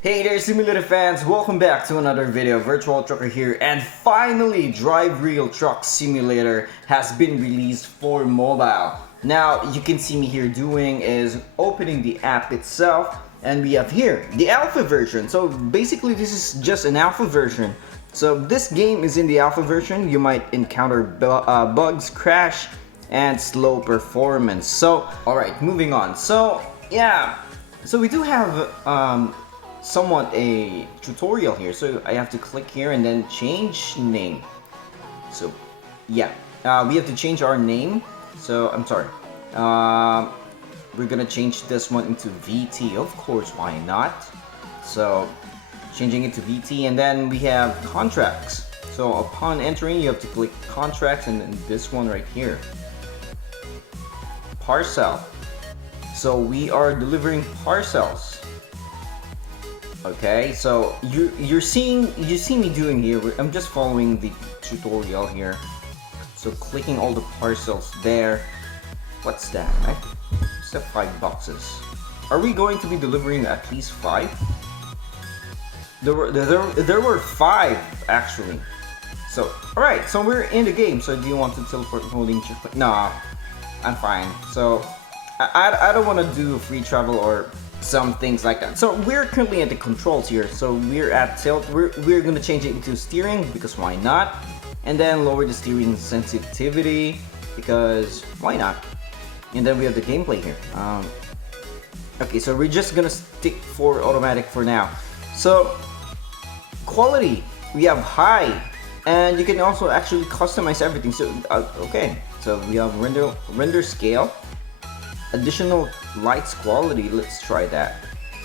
Hey there, simulator fans! Welcome back to another video. Virtual Trucker here, and finally, Drive Real Truck Simulator has been released for mobile. Now, you can see me here doing is opening the app itself, and we have here the alpha version. So basically, this is just an alpha version. So this game is in the alpha version. You might encounter bugs, crash, and slow performance. So, alright, moving on. So, yeah. So we do have somewhat a tutorial here, so I have to click here and then change name. So yeah, we have to change our name. So I'm sorry, we're gonna change this one into VT, of course, why not? So changing it to VT, and then we have contracts. So upon entering, you have to click contracts, and then this one right here, parcel. So we are delivering parcels. Okay, so you see me doing here. I'm just following the tutorial here. So clicking all the parcels there. What's that? It's the 5 boxes. Are we going to be delivering at least 5? There were 5 actually. So alright, so we're in the game. So do you want to teleport holding checkpoint? Nah, I'm fine. So I don't want to do free travel or some things like that. So we're currently at the controls here. So we're at tilt. We're gonna change it into steering because why not? And then lower the steering sensitivity because why not? And then we have the gameplay here. Okay, so we're just gonna stick for automatic for now. So quality, we have high, and you can also actually customize everything. So okay, so we have render scale. Additional lights quality, let's try that.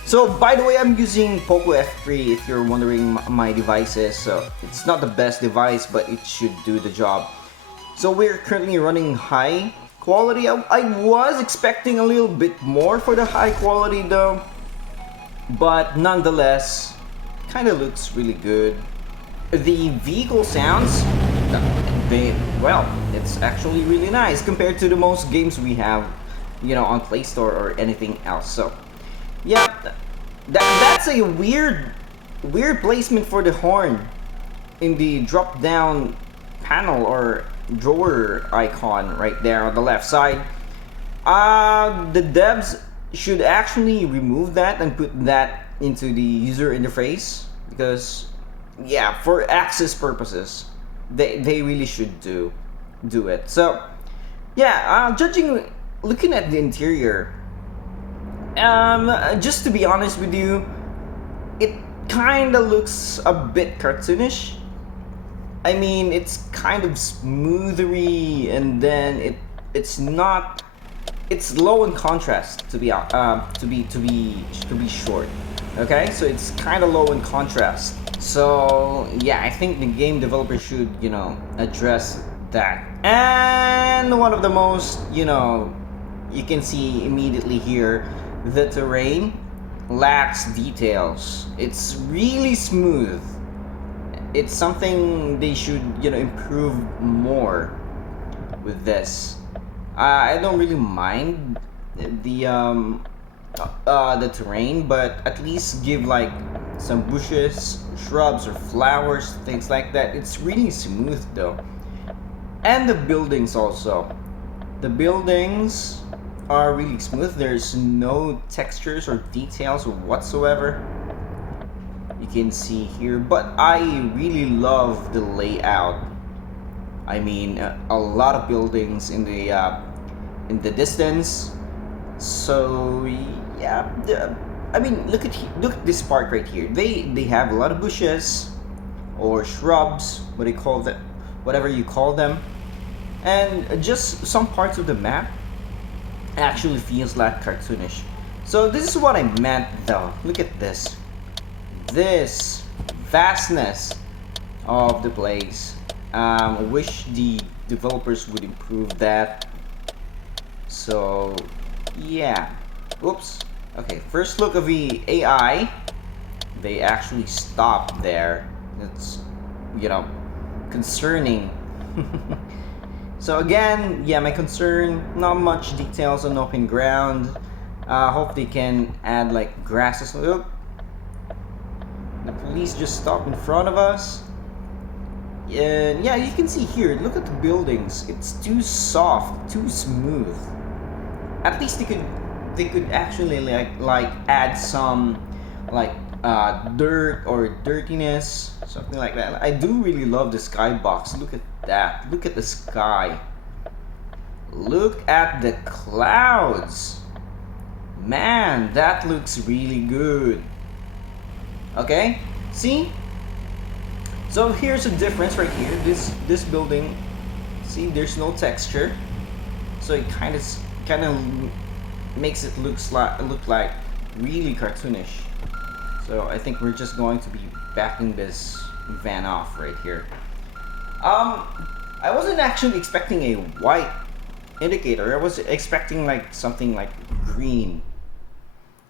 So by the way, I'm using Poco F3 if you're wondering my devices. So it's not the best device, but it should do the job. So we're currently running high quality. I was expecting a little bit more for the high quality though, but nonetheless, kind of looks really good. The vehicle sounds, well, it's actually really nice compared to the most games we have, you know, on Play Store or anything else. So yeah, that's a weird placement for the horn in the drop down panel or drawer icon right there on the left side. The devs should actually remove that and put that into the user interface because yeah, for access purposes they really should do it. So yeah, looking at the interior, just to be honest with you, it kinda looks a bit cartoonish. I mean, it's kind of smothery, and then it's not. It's low in contrast to be short. Okay, so it's kind of low in contrast. So yeah, I think the game developer should, you know, address that. And one of the most, you know, you can see immediately here, the terrain lacks details. It's really smooth. It's something they should, you know, improve more with this. I don't really mind the terrain, but at least give like some bushes, shrubs, or flowers, things like that. It's really smooth though. And the buildings also. The buildings are really smooth. There's no textures or details whatsoever. You can see here, but I really love the layout. I mean, a lot of buildings in the distance. So yeah, I mean, look at this part right here. They have a lot of bushes or shrubs, what they call that, whatever you call them, and just some parts of the map actually feels like cartoonish. So this is what I meant though. Look at this vastness of the place. Wish the developers would improve that. So yeah, oops. Okay, first look of the AI, they actually stopped there. It's, you know, concerning. So again, yeah, my concern, not much details on open ground. Hope they can add like grasses. The police just stopped in front of us. And yeah, you can see here, look at the buildings. It's too soft, too smooth. At least they could actually like add some like dirt or dirtiness, something like that. I do really love the skybox. Look at that. Look at the sky. Look at the clouds. Man, that looks really good. Okay, see? So here's a difference right here. This building, see, there's no texture, so it kind of makes it look like really cartoonish. So I think we're just going to be backing this van off right here. I wasn't actually expecting a white indicator. I was expecting like something like green.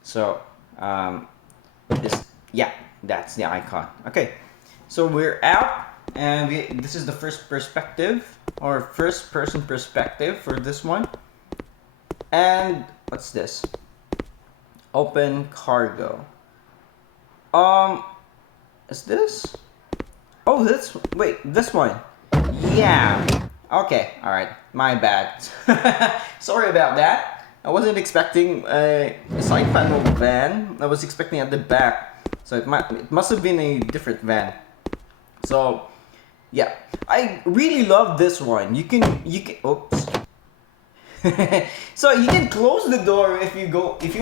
So yeah, that's the icon. Okay, so we're out, and this is the first perspective or first person perspective for this one. And what's this? Open cargo. Is this? Oh, wait, this one. Yeah. Okay, all right. My bad. Sorry about that. I wasn't expecting a side panel van. I was expecting at the back. So it must have been a different van. So yeah, I really love this one. You can oops. So you can close the door if you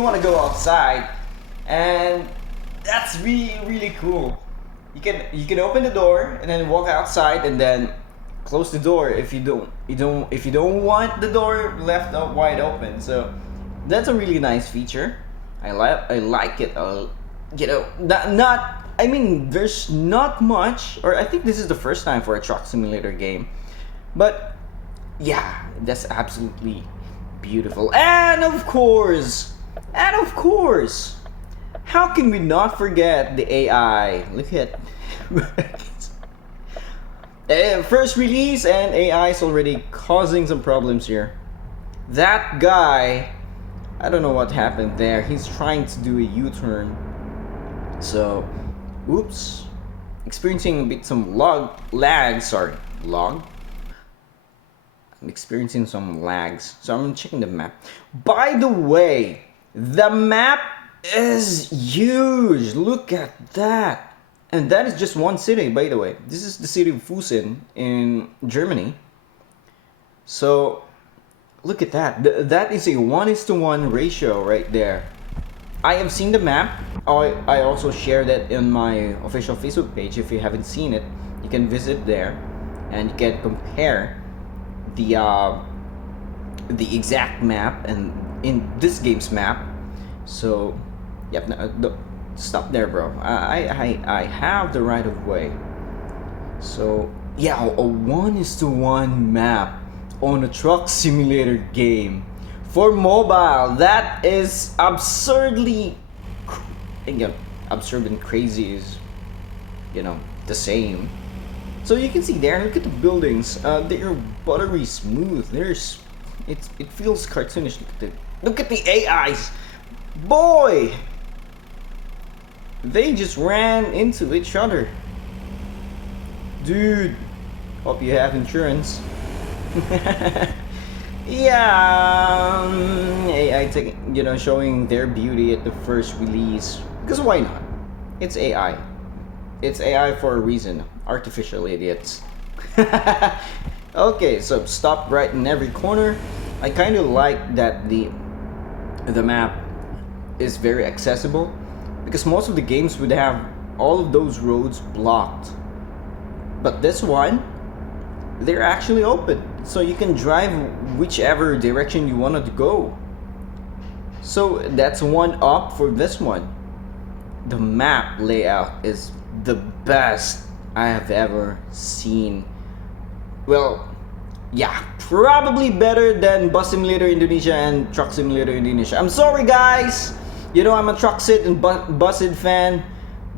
want to go outside, and that's really cool. You can open the door and then walk outside and then close the door if you don't want the door left wide open. So that's a really nice feature. I like it. You know, not I mean, there's not much, or I think this is the first time for a truck simulator game, but yeah, that's absolutely beautiful. And of course, how can we not forget the AI? Look at first release, and AI is already causing some problems here. That guy, I don't know what happened there. He's trying to do a U-turn. So, oops. Experiencing a bit some lag. Sorry, log. I'm experiencing some lags. So I'm checking the map. By the way, the map is huge. Look at that. And that is just one city, by the way. This is the city of Fusen in Germany. So, look at that. That is a 1:1 ratio right there. I have seen the map. I also shared it in my official Facebook page. If you haven't seen it, you can visit there, and you can compare the exact map and in this game's map. So, yep. Stop there, bro. I have the right of way. So yeah, a 1:1 map on a truck simulator game for mobile. That is absurdly, again, absurd and crazy is, the same. So you can see there. Look at the buildings. They're buttery smooth. It feels cartoonish. Look at the AIs, boy. They just ran into each other. Dude, hope you have insurance. Yeah, AI showing their beauty at the first release. Because why not? It's AI. It's AI for a reason. Artificial idiots. Okay, so stop right in every corner. I kind of like that the map is very accessible, because most of the games would have all of those roads blocked. But this one, they're actually open. So you can drive whichever direction you wanted to go. So that's one up for this one. The map layout is the best I have ever seen. Well, yeah, probably better than Bus Simulator Indonesia and Truck Simulator Indonesia. I'm sorry, guys. I'm a Truck Sid and Bus Sid fan,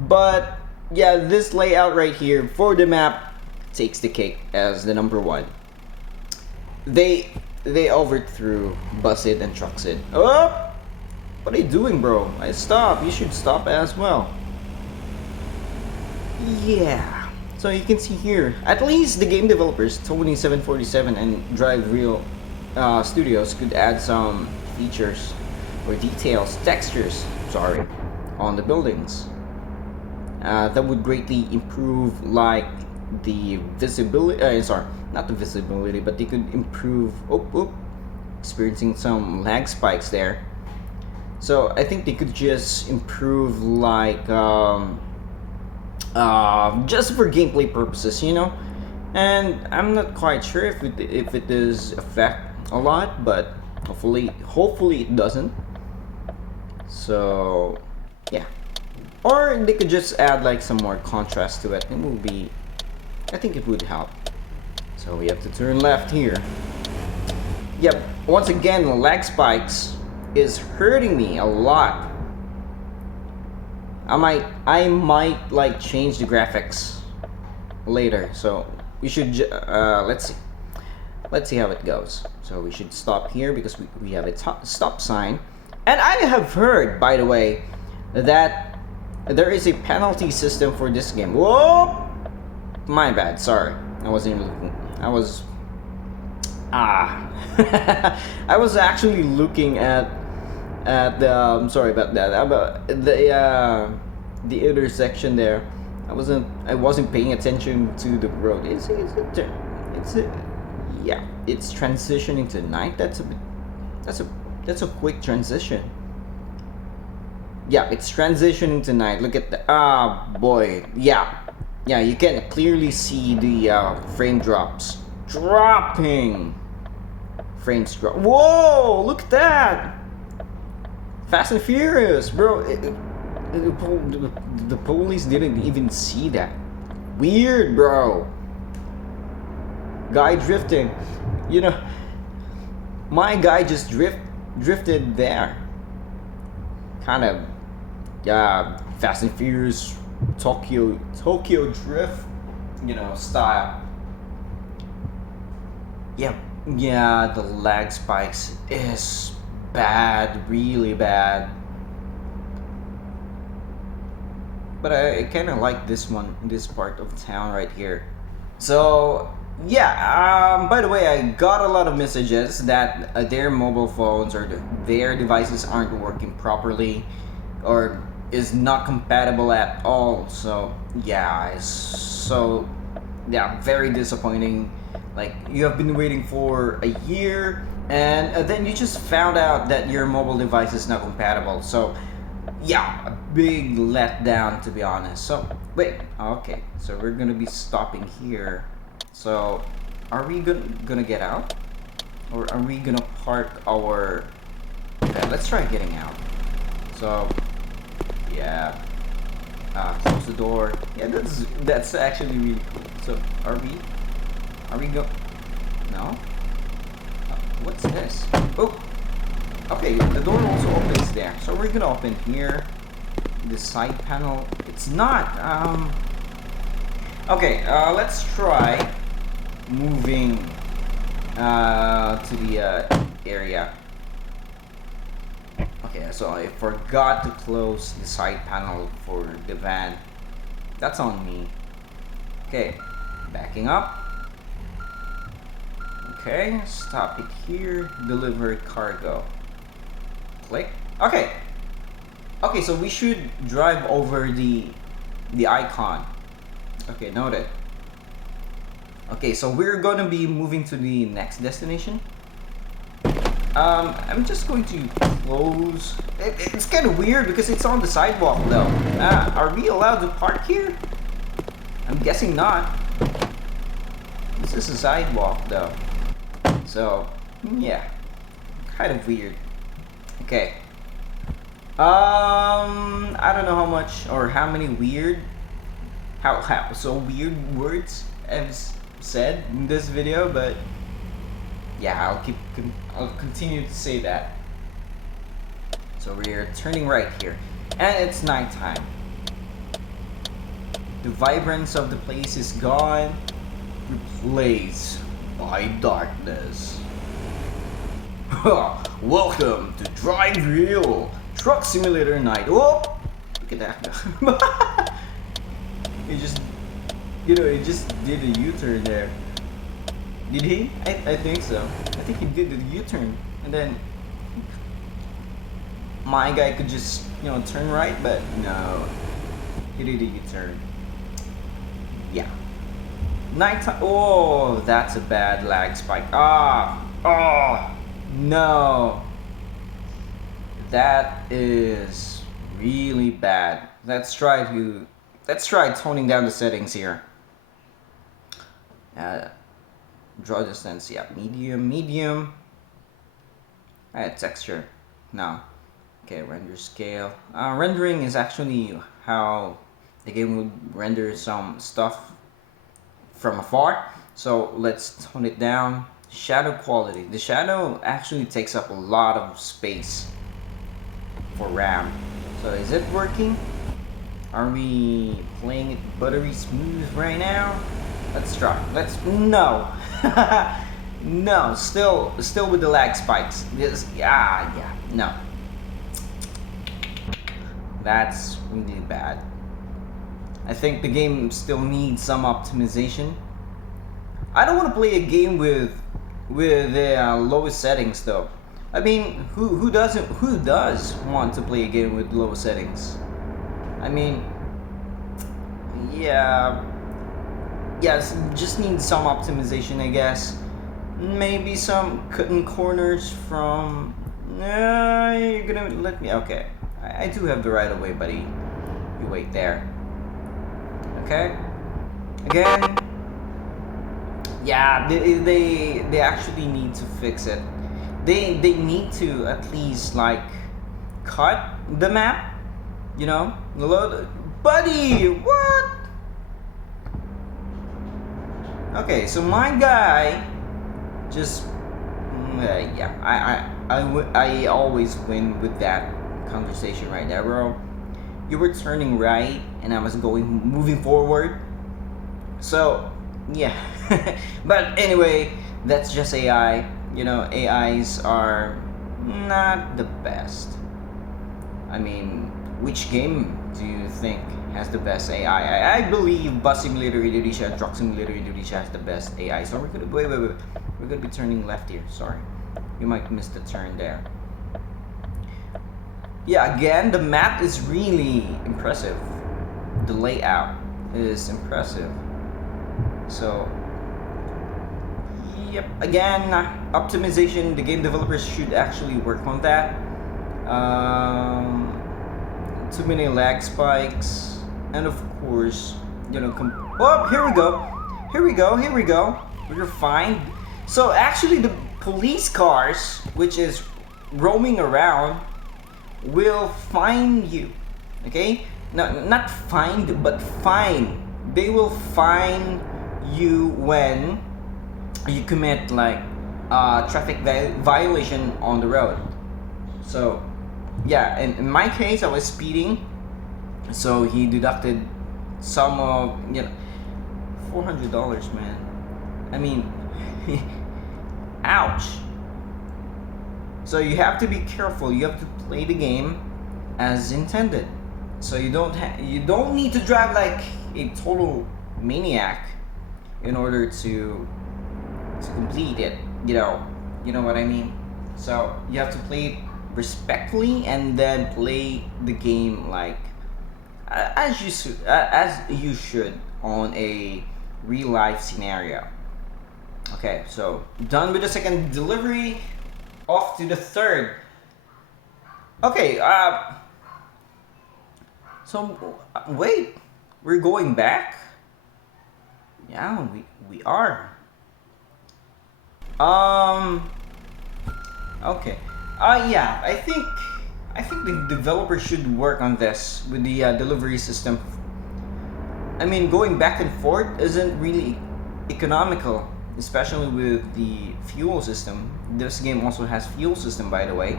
but yeah, this layout right here for the map takes the cake as the number one. They overthrew Bus Sid and Truck Sid. Oh, what are you doing, bro? Stop. You should stop as well. yeah. So you can see here, at least the game developers, Tony 747 and Drive Real Studios, could add some features or details, textures, sorry, on the buildings. That would greatly improve, like, the visibility. Sorry, not the visibility, but they could improve. Experiencing some lag spikes there. So I think they could just improve, like, just for gameplay purposes, you know. And I'm not quite sure if it does affect a lot, but hopefully it doesn't. So yeah, or they could just add like some more contrast to it. It will be, I think it would help. So we have to turn left here. Yep, once again, the lag spikes is hurting me a lot. I might like change the graphics later. So we should let's see how it goes. So we should stop here because we have a stop sign. And I have heard, by the way, that there is a penalty system for this game. Whoa! My bad, sorry. I wasn't even looking. I was actually looking at the sorry about that. About the intersection there. I wasn't paying attention to the road. Yeah, it's transitioning to night. That's a quick transition. Yeah, it's transitioning to night. Look at the boy. Yeah, you can clearly see the frame drops dropping. Frames drop. Whoa! Look at that. Fast and Furious, bro. The police didn't even see that. Weird, bro. Guy drifting. You know, my guy just drifted there. Kind of, Fast and Furious Tokyo Drift, you know, style. Yeah, the lag spikes is bad, really bad. But I kind of like this part of town right here. So yeah, by the way, I got a lot of messages that their mobile phones or their devices aren't working properly, or is not compatible at all. So yeah, very disappointing. Like, you have been waiting for a year, and then you just found out that your mobile device is not compatible. So yeah, a big letdown, to be honest. So wait, okay, so we're gonna be stopping here. So are we gonna get out, or are we gonna park our... Okay, let's try getting out. So yeah, close the door. Yeah, that's actually really cool. So are we go... No? What's this? Oh! Okay, the door also opens there. So we're gonna open here. The side panel. It's not, Okay, let's try moving to the area. Okay, so I forgot to close the side panel for the van. That's on me. Okay, backing up. Okay, stop it here. Deliver cargo. Click. Okay. Okay, so we should drive over the icon. Okay, noted. Okay, so we're gonna be moving to the next destination. I'm just going to close. It's kind of weird because it's on the sidewalk though. Are we allowed to park here? I'm guessing not. This is a sidewalk though. So, yeah, kind of weird. Okay. I don't know how much or how many weird words I've said in this video, but yeah, I'll continue to say that. So we're turning right here, and it's nighttime. The vibrance of the place is gone, replaced by darkness. Welcome to Drive Real Truck Simulator Night. Oh, look at that. he just, he just did a U-turn there. Did he? I think so. I think he did the U-turn, and then my guy could just, turn right, but no, he did a U-turn. Yeah. Nighttime. Oh, that's a bad lag spike. Oh, no. That is really bad. Let's try toning down the settings here. Draw distance, yeah, medium. Texture, no. Okay, render scale. Rendering is actually how the game would render some stuff from afar. So let's tone it down. Shadow quality. The shadow actually takes up a lot of space for RAM. So is it working? Are we playing it buttery smooth right now? Let's try. No. No, still with the lag spikes. No. That's really bad. I think the game still needs some optimization. I don't want to play a game with the lowest settings though. I mean, who does want to play a game with low settings? I mean, yes, just need some optimization, I guess. Maybe some cutting corners from. You're gonna let me. Okay, I do have the right of way, buddy. You wait there. Okay. Again. Yeah, they actually need to fix it. They need to at least like cut the map. Buddy, what? Okay, so my guy just I always win with that conversation right there, bro. You were turning right and I was moving forward. So yeah. But anyway, that's just AI. AIs are not the best. I mean, which game do you think has the best AI? I believe Bus Simulator Indonesia and Truck Simulator Indonesia has the best AI. So we're gonna wait. We're gonna be turning left here. Sorry, you might miss the turn there. Yeah, again, the map is really impressive. The layout is impressive. So, yep. Again, optimization. The game developers should actually work on that. Too many lag spikes, and of course, oh, here we go. We're fine. So actually, the police cars, which is roaming around, will find you. Okay, no, not find, but fine. They will fine you when you commit like traffic violation on the road. So yeah, and in my case I was speeding, so he deducted some of $400, man. I mean ouch. So you have to be careful. You have to play the game as intended. So you don't need to drive like a total maniac in order to complete it. You know what I mean? So you have to play it respectfully and then play the game like as you should on a real life scenario. Okay, so done with the second delivery, off to the third. Okay, so wait, we're going back? Yeah, we are. Okay. Yeah, I think the developer should work on this with the delivery system. I mean, going back and forth isn't really economical, especially with the fuel system. This game also has fuel system, by the way.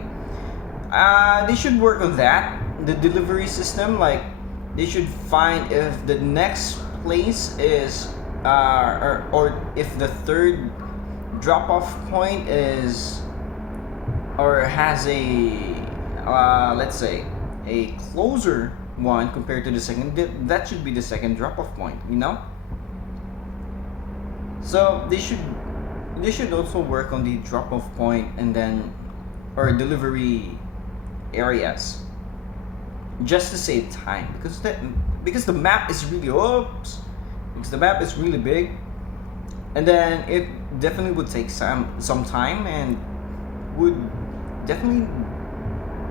They should work on that. The delivery system, like, they should find if the next place is, or if the third drop-off point is, or has a, let's say, a closer one compared to the second, that should be the second drop-off point, you know? So they should also work on the drop-off point and then or delivery areas just to save time because the map is really because the map is really big, and then it definitely would take some time and would definitely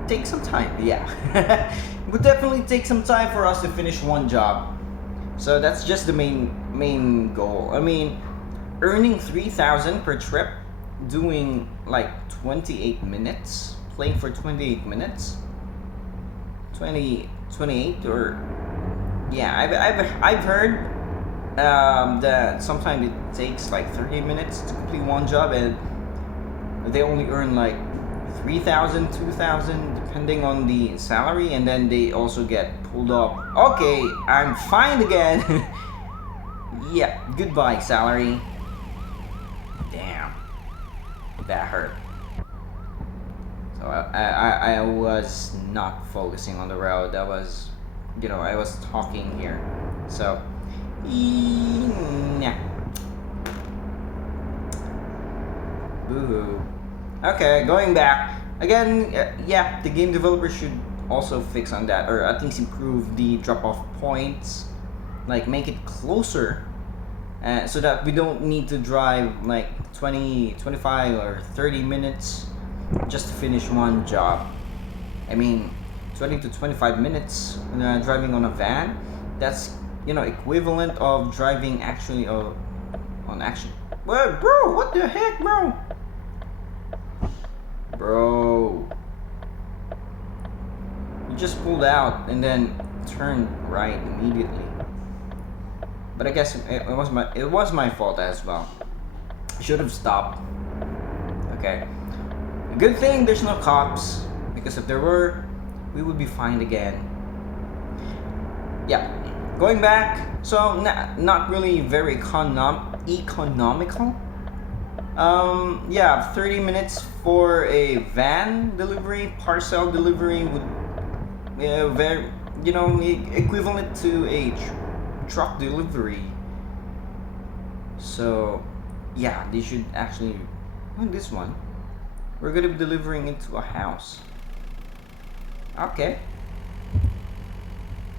take some time. Yeah, it would definitely take some time for us to finish one job. So that's just the main goal. I mean, earning 3,000 per trip, doing like 28 minutes, playing for 28 minutes, 28 or yeah, I've heard that sometimes it takes like 30 minutes to complete one job, and they only earn like 3,000, 2,000 depending on the salary, and then they also get pulled up. Okay, I'm fine again. Yeah, goodbye salary. Damn, that hurt. So I was not focusing on the road. I was, I was talking here. So, yeah. Boo-hoo. Okay, going back. Again, yeah, the game developer should also fix on that, or at least improve the drop-off points. Like, make it closer. So that we don't need to drive like 20, 25, or 30 minutes just to finish one job. I mean, 20 to 25 minutes driving on a van, that's, equivalent of driving actually on action. Well, bro, what the heck, bro? Bro. You just pulled out and then turned right immediately. But I guess it was my fault as well. I should have stopped. Okay. Good thing there's no cops, because if there were, we would be fined again. Yeah. Going back, so not really very economical. Yeah, 30 minutes for a van delivery, parcel delivery would very, equivalent to a truck delivery. So yeah, they should actually this one. We're gonna be delivering it to a house. Okay.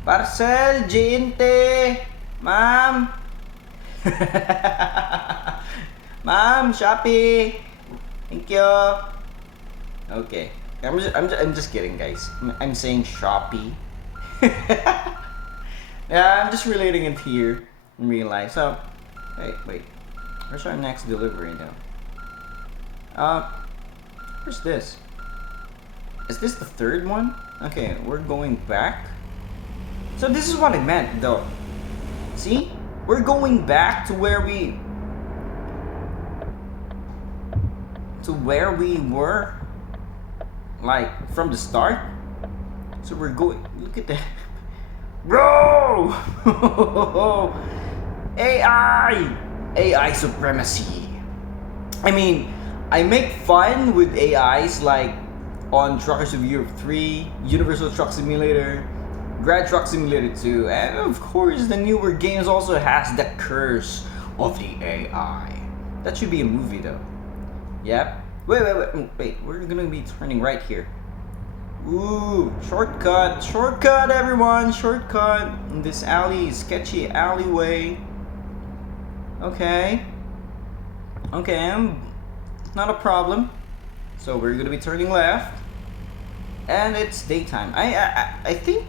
Parcel, Jinte, ma'am. Ma'am, Shopee. Thank you. Okay. I'm just kidding, guys. I'm saying Shopee. Yeah, I'm just relating it here in real life. So, wait. Where's our next delivery now? Where's this? Is this the third one? Okay, we're going back. So this is what I meant, though. See? We're going back to where we were, like, from the start. So we're going, look at that. Bro! AI supremacy. I mean, I make fun with AIs like on Truckers of Europe 3, Universal Truck Simulator, Grad Truck Simulator 2, and of course the newer games also has the curse of the AI. That should be a movie though. Yep. Wait, we're gonna be turning right here. Ooh, shortcut everyone, shortcut in this alley, sketchy alleyway. Okay, not a problem. So we're gonna be turning left, and it's daytime. I think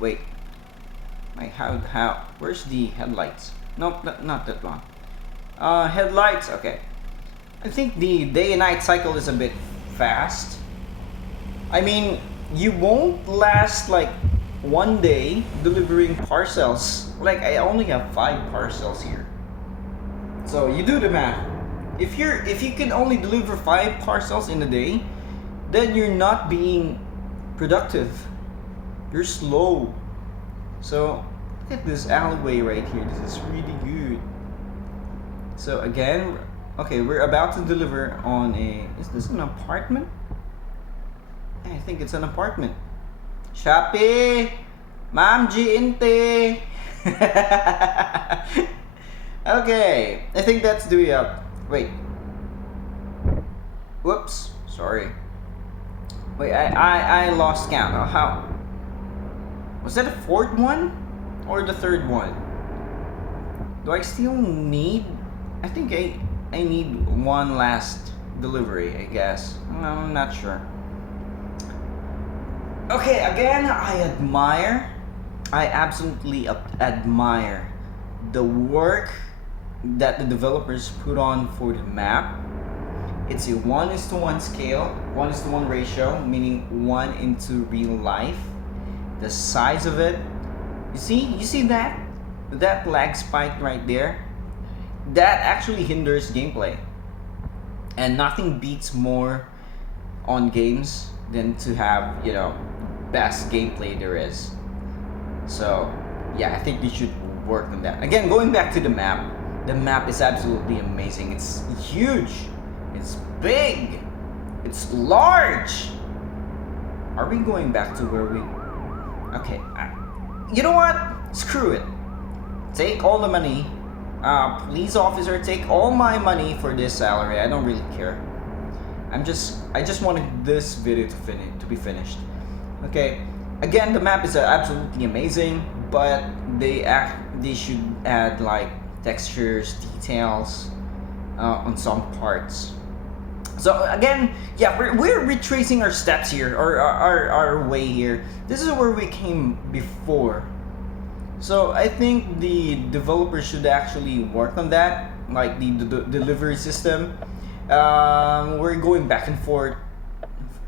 wait, how where's the headlights? Nope, not that one. Headlights, okay. I think the day and night cycle is a bit fast. I mean, you won't last like one day delivering parcels. Like, I only have 5 parcels here. So you do the math. If you can only deliver 5 parcels in a day, then you're not being productive. You're slow. So look at this alleyway right here. This is really good. So again, okay, we're about to deliver on is this an apartment? I think it's an apartment. Shopee! Ma'am GNT! Okay, I think that's the wait. Whoops, sorry. Wait, I lost count. How? Was that the fourth one? Or the third one? Do I still need? I think I need one last delivery, I guess. I'm not sure. Okay, again, I absolutely admire the work that the developers put on for the map. It's a 1:1 scale, 1:1 ratio, meaning 1 into real life. The size of it, you see that lag spike right there? That actually hinders gameplay. And nothing beats more on games than to have, best gameplay there is. So, yeah, I think they should work on that. Again, going back to the map is absolutely amazing. It's huge, it's big, it's large. Are we going back to where we... Okay, you know what? Screw it. Take all the money. Police officer, take all my money for this salary. I don't really care. I just wanted this video to be finished. Okay. Again, the map is absolutely amazing, but they should add like textures, details on some parts. So again, yeah, we're retracing our steps here, or our way here. This is where we came before. So I think the developers should actually work on that, like the delivery system. We're going back and forth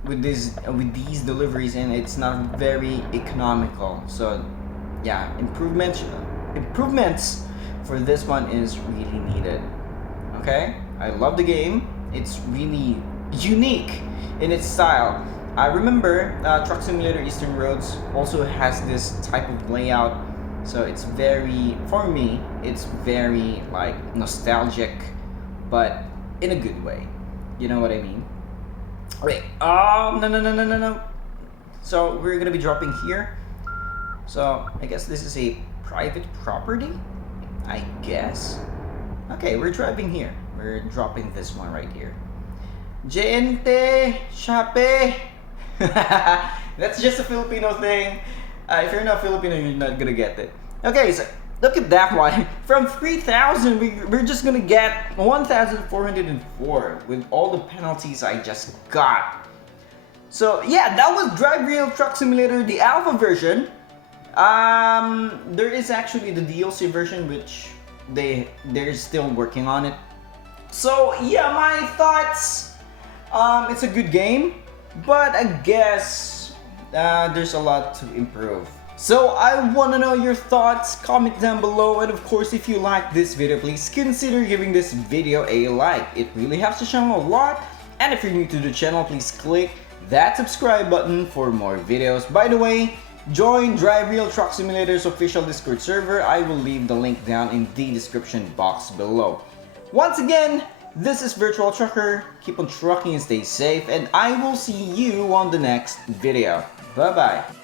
with these deliveries, and it's not very economical. So yeah, improvements for this one is really needed. Okay, I love the game. It's really unique in its style. I remember Truck Simulator Eastern Roads also has this type of layout, so it's very, for me, it's very like nostalgic, but in a good way. You know what I mean? Wait, no. So we're gonna be dropping here. So I guess this is a private property, I guess. Okay, we're driving here. We're dropping this one right here. JNT, Shopee. That's just a Filipino thing. If you're not Filipino, you're not gonna get it. Okay, so look at that one. From 3,000, we're just gonna get 1,404 with all the penalties I just got. So yeah, that was Drive Real Truck Simulator, the alpha version. There is actually the DLC version, which they're still working on it. So yeah, my thoughts. It's a good game, but I guess there's a lot to improve. So I want to know your thoughts, comment down below, and of course if you like this video, please consider giving this video a like. It really helps the channel a lot, and if you're new to the channel, please click that subscribe button for more videos. By the way, join Drive Real Truck Simulator's official Discord server. I will leave the link down in the description box below. Once again, this is Virtual Trucker. Keep on trucking and stay safe, and I will see you on the next video. Bye bye.